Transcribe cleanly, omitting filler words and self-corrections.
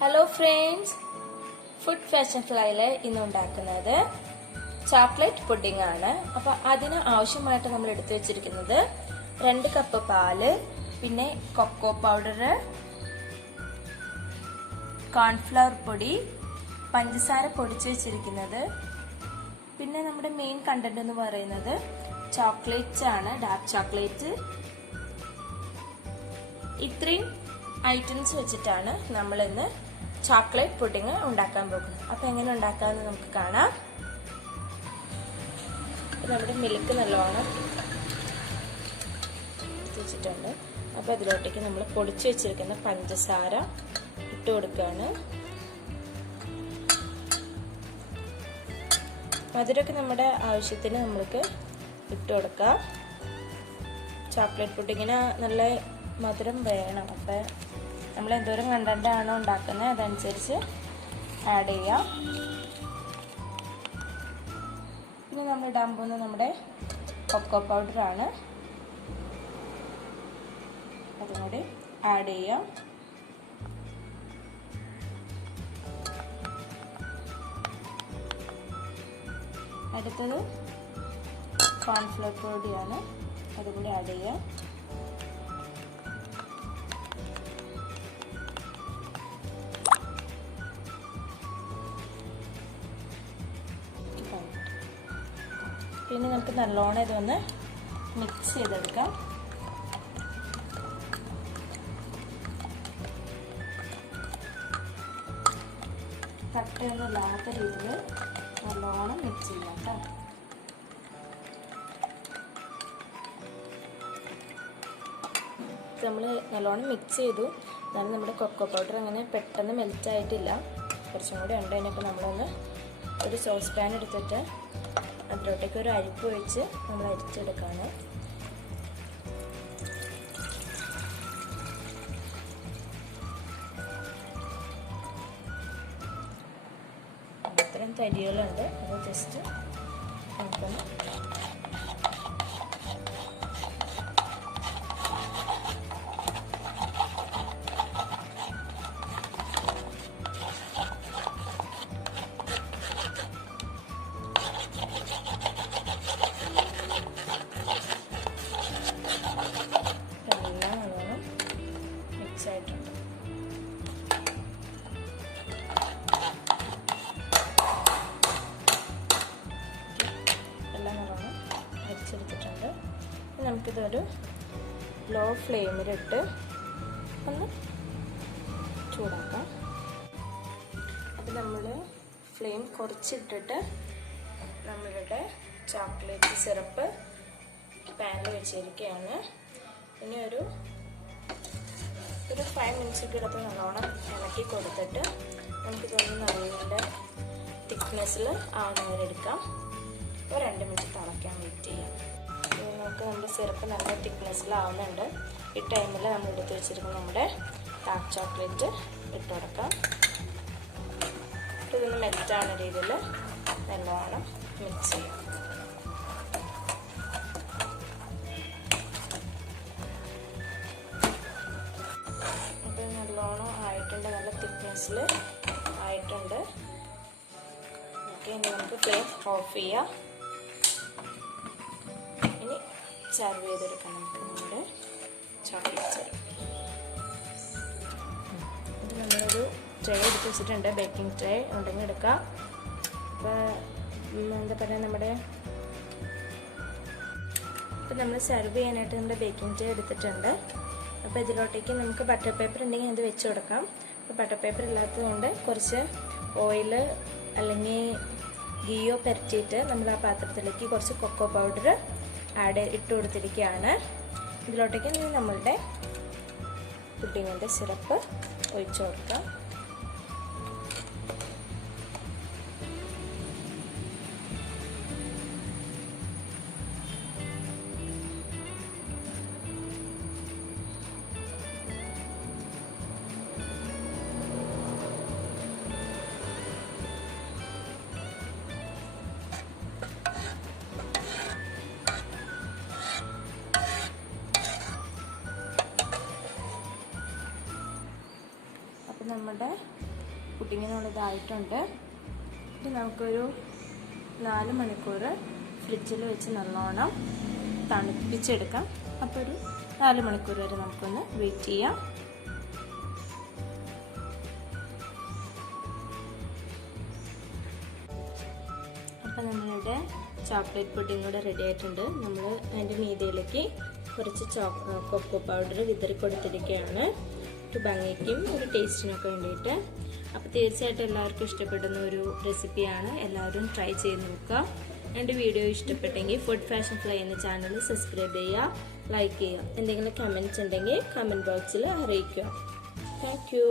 Hello friends, food fashion ഫ്ലൈയില് ഇന്ന് ഉണ്ടാക്കുന്നത് chocolate pudding ആണ്. അപ്പൊ അതിന് ആവശ്യമായിട്ട് നമ്മൾ എടുത്തു വെച്ചിരിക്കുന്നത് 2 കപ്പ് പാല്, പിന്നെ കൊക്കോ പൗഡർ, കോൺഫ്ലവർ പൊടി, പഞ്ചസാര പൊടിച്ചു വെച്ചിരിക്കുന്നത്, പിന്നെ നമ്മുടെ മെയിൻ കണ്ടന്റ് എന്ന് പറയുന്നത് ചോക്ലേറ്റ്സ് ആണ്, ഡാർക്ക് ചോക്ലേറ്റ്. ഇത്രയും ഐറ്റംസ് വെച്ചിട്ടാണ് നമ്മൾ ഇന്ന് ചോക്ലേറ്റ് പുഡിംഗ് ഉണ്ടാക്കാൻ പോകുന്നത്. അപ്പൊ എങ്ങനെ ഉണ്ടാക്കാമെന്ന് നമുക്ക് കാണാം. നമ്മുടെ മിൽക്ക് നല്ലോണം വെച്ചിട്ടുണ്ട്. അപ്പൊ അതിലോട്ടേക്ക് നമ്മൾ പൊടിച്ചു വെച്ചിരിക്കുന്ന പഞ്ചസാര ഇട്ട് കൊടുക്കുകയാണ്. മധുരമൊക്കെ നമ്മുടെ ആവശ്യത്തിന് നമ്മൾക്ക് ഇട്ട് കൊടുക്കാം. ചോക്ലേറ്റ് പുഡിങ്ങിന് നല്ല മധുരം വേണം. അപ്പം നമ്മൾ എന്തോരം കണ്ടന്റ് ആണോ ഉണ്ടാക്കുന്നത് അതനുസരിച്ച് ആഡ് ചെയ്യാം. പിന്നെ നമ്മൾ ഇടാൻ പോകുന്നത് നമ്മുടെ കൊക്കോ പൗഡറാണ്. അതും കൂടി ആഡ് ചെയ്യാം. അടുത്തത് കോൺഫ്ലവർ പൊടിയാണ്, അതും കൂടി ആഡ് ചെയ്യാം. പിന്നെ നമുക്ക് നല്ലോണം ഇതൊന്ന് മിക്സ് ചെയ്തെടുക്കാം. കട്ടയൊന്നും ഇല്ലാത്ത രീതിയിൽ നല്ലോണം മിക്സ് ചെയ്യാം കേട്ടോ. നമ്മൾ നല്ലോണം മിക്സ് ചെയ്തു. എന്നാലും നമ്മുടെ കൊക്കോ പൗഡർ അങ്ങനെ പെട്ടെന്ന് മെൽറ്റ് ആയിട്ടില്ല, കുറച്ചും കൂടി ഉണ്ട്. അതിനപ്പോൾ നമ്മളൊന്ന് ഒരു സോസ് പാൻ എടുത്തിട്ട് അതിലോട്ടേക്ക് ഒരു അരിപ്പ് ഒഴിച്ച് നമ്മൾ അരിച്ചെടുക്കാണ്. ഇത്രയും തരികളുണ്ട്, അത് ജസ്റ്റ് നമുക്കൊന്ന് ആയിട്ടുണ്ട്. എല്ലാം നല്ലോണം അരിച്ചെടുത്തിട്ടുണ്ട്. നമുക്കിതൊരു ലോ ഫ്ലെയിമിലിട്ട് ഒന്ന് ചൂടാക്കാം. അപ്പം നമ്മൾ ഫ്ലെയിം കുറച്ചിട്ടിട്ട് നമ്മളുടെ ചോക്ലേറ്റ് സിറപ്പ് പാനിൽ വെച്ചിരിക്കുകയാണ്. ഇനി ഒരു 5 മിനിറ്റ്സ് കിടപ്പ് നല്ലോണം ഇളക്കി കൊടുത്തിട്ട് നമുക്കിതൊന്ന് നല്ല തിക്നെസ്സിൽ ആവുന്നവരെ എടുക്കാം. ഒരു 2 മിനിറ്റ് തിളയ്ക്കാൻ വെയിറ്റ് ചെയ്യാം. നമുക്ക് നമ്മുടെ സിറപ്പ് നല്ല തിക്നെസ്സിലാവുന്നുണ്ട്. ഈ ടൈമിൽ നമ്മൾ എടുത്ത് വെച്ചിരിക്കുന്ന നമ്മുടെ ഡാർക്ക് ചോക്ലേറ്റ് ഇട്ട് കൊടുക്കാം. ഇതൊന്ന് മെൽറ്റാവുന്ന രീതിയിൽ നല്ലോണം മിക്സ് ചെയ്യാം. നല്ലോണം ആയിട്ടുണ്ട്, നല്ല തിക്നെസ്സിൽ ആയിട്ടുണ്ട്. ഓക്കെ, ഇനി നമുക്ക് ഫ്ലെയിം ഓഫ് ചെയ്യാം. ഇനി സെർവ് ചെയ്തെടുക്കാം നമുക്ക് നമ്മുടെ ചോക്ലേറ്റ് സിറപ്പ്. ഇത് നമ്മളൊരു ട്രേ എടുത്ത് വെച്ചിട്ടുണ്ട്, ബേക്കിംഗ് ട്രേ ഉണ്ടെങ്കിൽ എടുക്കാം. അപ്പോൾ എന്താ പറയുക, ഇപ്പം നമ്മൾ സെർവ് ചെയ്യാനായിട്ട് നമ്മുടെ ബേക്കിംഗ് ട്രേ എടുത്തിട്ടുണ്ട്. അപ്പോൾ ഇതിലോട്ടേക്ക് നമുക്ക് ബട്ടർ പേപ്പർ ഉണ്ടെങ്കിൽ അത് വെച്ച് കൊടുക്കാം. അപ്പോൾ ബട്ടർ പേപ്പർ ഇല്ലാത്തത് കൊണ്ട് കുറച്ച് ഓയിൽ അല്ലെങ്കിൽ ഗീയോ പുരട്ടിയിട്ട് നമ്മൾ ആ പാത്രത്തിലേക്ക് കുറച്ച് കൊക്കോ പൗഡർ ഇട്ട് കൊടുത്തിരിക്കുകയാണ്. ഇതിലോട്ടേക്ക് നമ്മളുടെ പുഡിങ്ങിൻ്റെ സിറപ്പ് ഒഴിച്ചു കൊടുക്കാം. നമ്മുടെ പുഡിങ്ങിനുള്ളതായിട്ടുണ്ട്. ഇത് നമുക്കൊരു 4 മണിക്കൂർ ഫ്രിഡ്ജിൽ വെച്ച് നല്ലോണം തണുപ്പിച്ചെടുക്കാം. അപ്പോൾ ഒരു 4 മണിക്കൂർ വരെ നമുക്കൊന്ന് വെയിറ്റ് ചെയ്യാം. അപ്പോൾ നമ്മളുടെ ചോക്ലേറ്റ് പുഡിംഗ് കൂടെ റെഡി ആയിട്ടുണ്ട്. നമ്മൾ അതിൻ്റെ മീതയിലേക്ക് കുറച്ച് കൊക്കോ പൗഡർ വിതറി കൊടുത്തിരിക്കുകയാണ്, ഒരു ഭംഗിക്കും ഒരു ടേസ്റ്റിനൊക്കെ വേണ്ടിയിട്ട്. അപ്പോൾ തീർച്ചയായിട്ടും എല്ലാവർക്കും ഇഷ്ടപ്പെടുന്ന ഒരു റെസിപ്പിയാണ്. എല്ലാവരും ട്രൈ ചെയ്ത് നോക്കുക. എൻ്റെ വീഡിയോ ഇഷ്ടപ്പെട്ടെങ്കിൽ ഫുഡ് ഫാഷൻ ഫ്ലൈ എന്ന ചാനൽ സബ്സ്ക്രൈബ് ചെയ്യുക, ലൈക്ക് ചെയ്യുക. എന്തെങ്കിലും കമൻറ്റ്സ് ഉണ്ടെങ്കിൽ കമൻറ്റ് ബോക്സിൽ അറിയിക്കുക. Thank you.